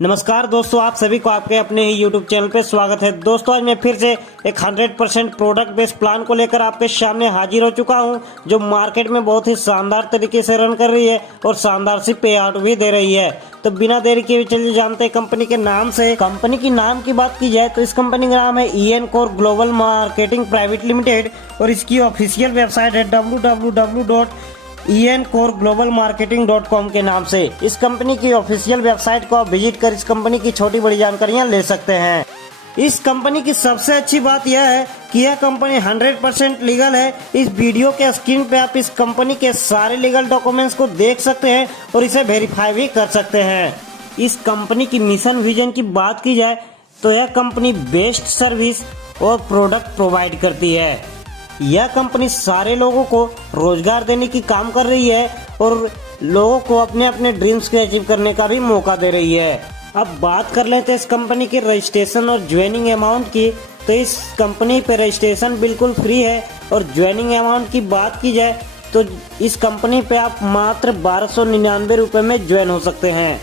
नमस्कार दोस्तों, आप सभी को आपके अपने ही YouTube चैनल पे स्वागत है। दोस्तों आज मैं फिर से एक 100% प्रोडक्ट बेस्ड प्लान को लेकर आपके सामने हाजिर हो चुका हूं, जो मार्केट में बहुत ही शानदार तरीके से रन कर रही है और शानदार सी पे आउट भी दे रही है। तो बिना देरी के चलिए जानते हैं कंपनी के नाम से। कंपनी की नाम की बात की जाए तो इस कंपनी का नाम है EN core global marketing private limited और इसकी ऑफिशियल वेबसाइट है www.encoreglobalmarketing.com के नाम से। इस कंपनी की ऑफिशियल वेबसाइट को आप विजिट कर इस कंपनी की छोटी बड़ी जानकारियां ले सकते हैं। इस कंपनी की सबसे अच्छी बात यह है कि यह कंपनी 100% लीगल है। इस वीडियो के स्क्रीन पे आप इस कंपनी के सारे लीगल डॉक्यूमेंट्स को देख सकते हैं और इसे वेरीफाई भी कर सकते हैं। इस कंपनी की मिशन विजन की बात की जाए तो यह कंपनी बेस्ट सर्विस और प्रोडक्ट प्रोवाइड करती है। यह कंपनी सारे लोगों को रोजगार देने की काम कर रही है और लोगों को अपने अपने ड्रीम्स को अचीव करने का भी मौका दे रही है। अब बात कर लेते हैं इस कंपनी के रजिस्ट्रेशन और ज्वाइनिंग अमाउंट की। तो इस कंपनी पे रजिस्ट्रेशन बिल्कुल फ्री है और ज्वाइनिंग अमाउंट की बात की जाए तो इस कंपनी पे आप मात्र 1299 रुपये में ज्वाइन हो सकते हैं।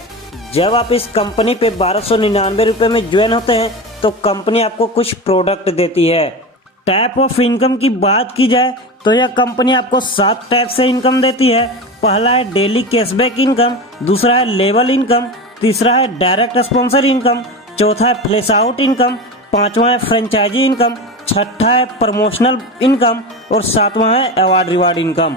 जब आप इस कंपनी पे 1299 रुपये में ज्वाइन होते हैं तो कंपनी आपको कुछ प्रोडक्ट देती है। टाइप ऑफ इनकम की बात की जाए तो यह कंपनी आपको 7 टाइप से इनकम देती है। पहला है डेली कैशबैक इनकम, दूसरा है लेवल इनकम, तीसरा है डायरेक्ट स्पॉन्सर इनकम, चौथा है फ्लैश आउट इनकम, पांचवा है फ्रेंचाइजी इनकम, छठा है प्रमोशनल इनकम और सातवां है award reward income.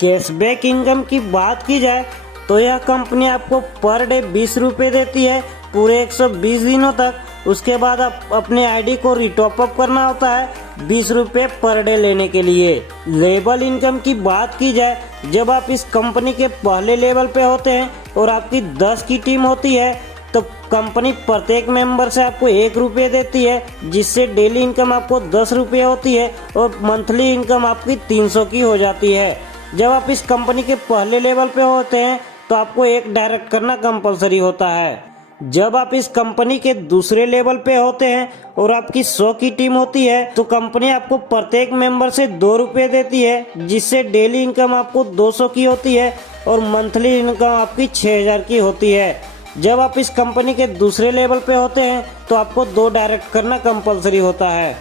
Cashback income की बात की जाए तो यह कंपनी आपको पर डे 20 रुपये देती है पूरे 120 दिनों तक। उसके बाद आप अपने आईडी को रिटॉप अप करना होता है 20 रुपये पर डे लेने के लिए। लेवल इनकम की बात की जाए, जब आप इस कंपनी के पहले लेवल पे होते हैं और आपकी 10 की टीम होती है तो कंपनी प्रत्येक मेंबर से आपको 1 रुपये देती है, जिससे डेली इनकम आपको 10 रुपये होती है और मंथली इनकम आपकी 300 की हो जाती है। जब आप इस कंपनी के पहले लेवल पे होते हैं तो आपको एक डायरेक्ट करना कंपलसरी होता है। जब आप इस कंपनी के दूसरे लेवल पे होते हैं और आपकी 100 की टीम होती है तो कंपनी आपको प्रत्येक मेंबर से 2 रुपये देती है, जिससे डेली इनकम आपको 200 की होती है और मंथली इनकम आपकी 6000 की होती है। जब आप इस कंपनी के दूसरे लेवल पे होते हैं तो आपको 2 डायरेक्ट करना कंपलसरी होता है।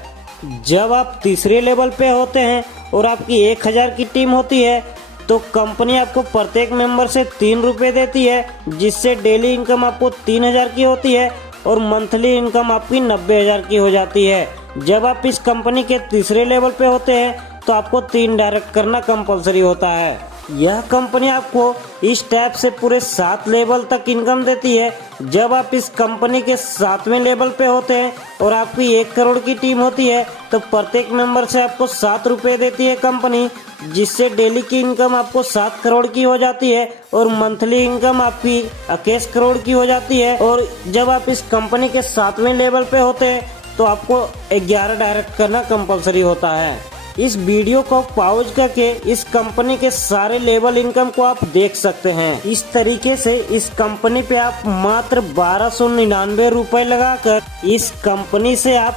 जब आप तीसरे लेवल पे होते हैं और आपकी 1000 की टीम होती है तो कंपनी आपको प्रत्येक मेंबर से 3 रुपये देती है, जिससे डेली इनकम आपको 3000 की होती है और मंथली इनकम आपकी 90000 की हो जाती है। जब आप इस कंपनी के तीसरे लेवल पे होते हैं तो आपको 3 डायरेक्ट करना कंपलसरी होता है। यह कंपनी आपको इस टाइप से पूरे 7 लेवल तक इनकम देती है। जब आप इस कंपनी के 7वें लेवल पे होते हैं और आपकी 1 करोड़ की टीम होती है तो प्रत्येक मेंबर से आपको 7 रुपये देती है कंपनी, जिससे डेली की इनकम आपको 7 करोड़ की हो जाती है और मंथली इनकम आपकी 21 करोड़ की हो जाती है। और जब आप इस कंपनी के 7वें लेवल पे होते हैं तो आपको 11 डायरेक्ट करना कंपलसरी होता है। इस वीडियो को पॉज करके इस कंपनी के सारे लेवल इनकम को आप देख सकते हैं। इस तरीके से इस कंपनी पे आप मात्र 1299 रुपए लगाकर इस कंपनी से आप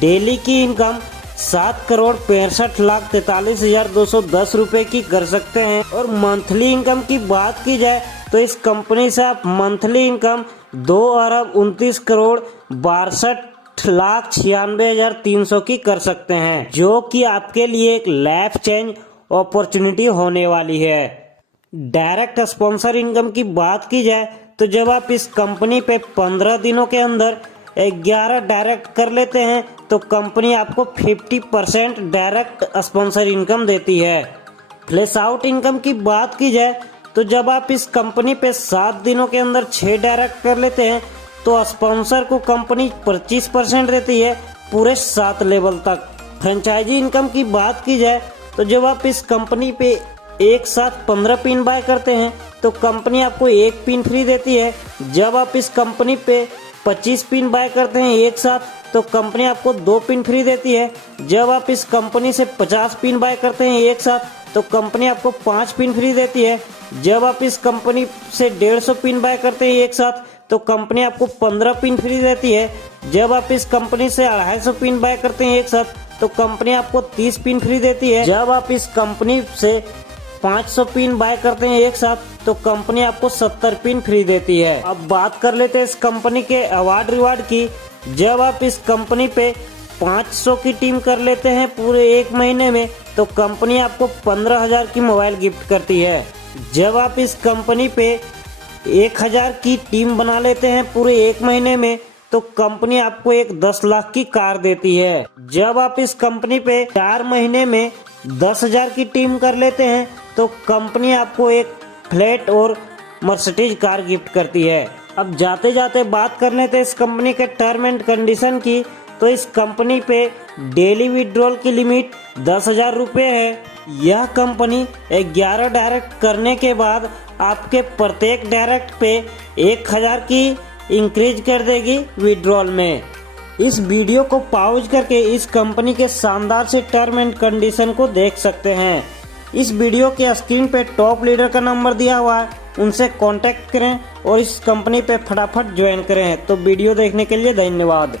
डेली की इनकम 7,65,43,210 रुपए की कर सकते हैं। और मंथली इनकम की बात की जाए तो इस कंपनी से आप मंथली इनकम 2,29,62,62,96,300 की कर सकते हैं, जो कि आपके लिए एक लाइफ चेंज अपॉर्चुनिटी होने वाली है। डायरेक्ट स्पॉन्सर इनकम की बात की जाए तो जब आप इस कंपनी पे 15 दिनों के अंदर 11 डायरेक्ट कर लेते हैं तो कंपनी आपको 50% डायरेक्ट स्पॉन्सर इनकम देती है। फ्लैश आउट इनकम की बात की जाए तो जब आप इस कंपनी पे 7 दिनों के अंदर 6 डायरेक्ट कर लेते हैं तो स्पॉन्सर को कंपनी 25% देती है पूरे 7 लेवल तक। फ्रेंचाइजी इनकम की बात की जाए तो जब आप इस कंपनी पे एक साथ 15 पिन बाय करते हैं तो कंपनी आपको 1 पिन फ्री देती है। जब आप इस कंपनी पे 25 पिन बाय करते हैं एक साथ तो कंपनी आपको 2 पिन फ्री देती है। जब आप इस कंपनी से 50 पिन बाय करते हैं एक साथ तो कंपनी आपको 5 पिन फ्री देती है। जब आप इस कंपनी से 150 पिन बाय करते हैं एक साथ तो कंपनी आपको 15 पिन फ्री देती है। जब आप इस कंपनी से 250 पिन बाय करते हैं एक साथ तो कंपनी आपको 30 पिन फ्री देती है। जब आप इस कंपनी से 500 पिन बाय करते हैं एक साथ तो कंपनी आपको 70 पिन फ्री देती है। अब बात कर लेते हैं इस कंपनी के अवार्ड रिवार्ड की। जब आप इस कंपनी पे 500 की टीम कर लेते हैं पूरे 1 महीने में, तो कंपनी आपको 15,000 की मोबाइल गिफ्ट करती है। जब आप इस कंपनी पे 1,000 की टीम बना लेते हैं पूरे 1 महीने में, तो कंपनी आपको एक 10 लाख की कार देती है। जब आप इस कंपनी पे 4 महीने में 10,000 की टीम कर लेते हैं, तो कंपनी आपको एक फ्लैट और मर्सिडीज कार गिफ्ट करती है। अब जाते जाते बात कर लेते हैं इस कंपनी के टर्म एंड कंडीशन की। तो इस कंपनी पे डेली विड्रॉल की लिमिट 10,000 रुपये है। यह कंपनी 11 डायरेक्ट करने के बाद आपके प्रत्येक डायरेक्ट पे 1,000 की इंक्रीज कर देगी विड्रॉल में। इस वीडियो को पॉज करके इस कंपनी के शानदार से टर्म एंड कंडीशन को देख सकते हैं। इस वीडियो के स्क्रीन पे टॉप लीडर का नंबर दिया हुआ है, उनसे कांटेक्ट करें और इस कंपनी पे फटाफट ज्वाइन करें। तो वीडियो देखने के लिए धन्यवाद।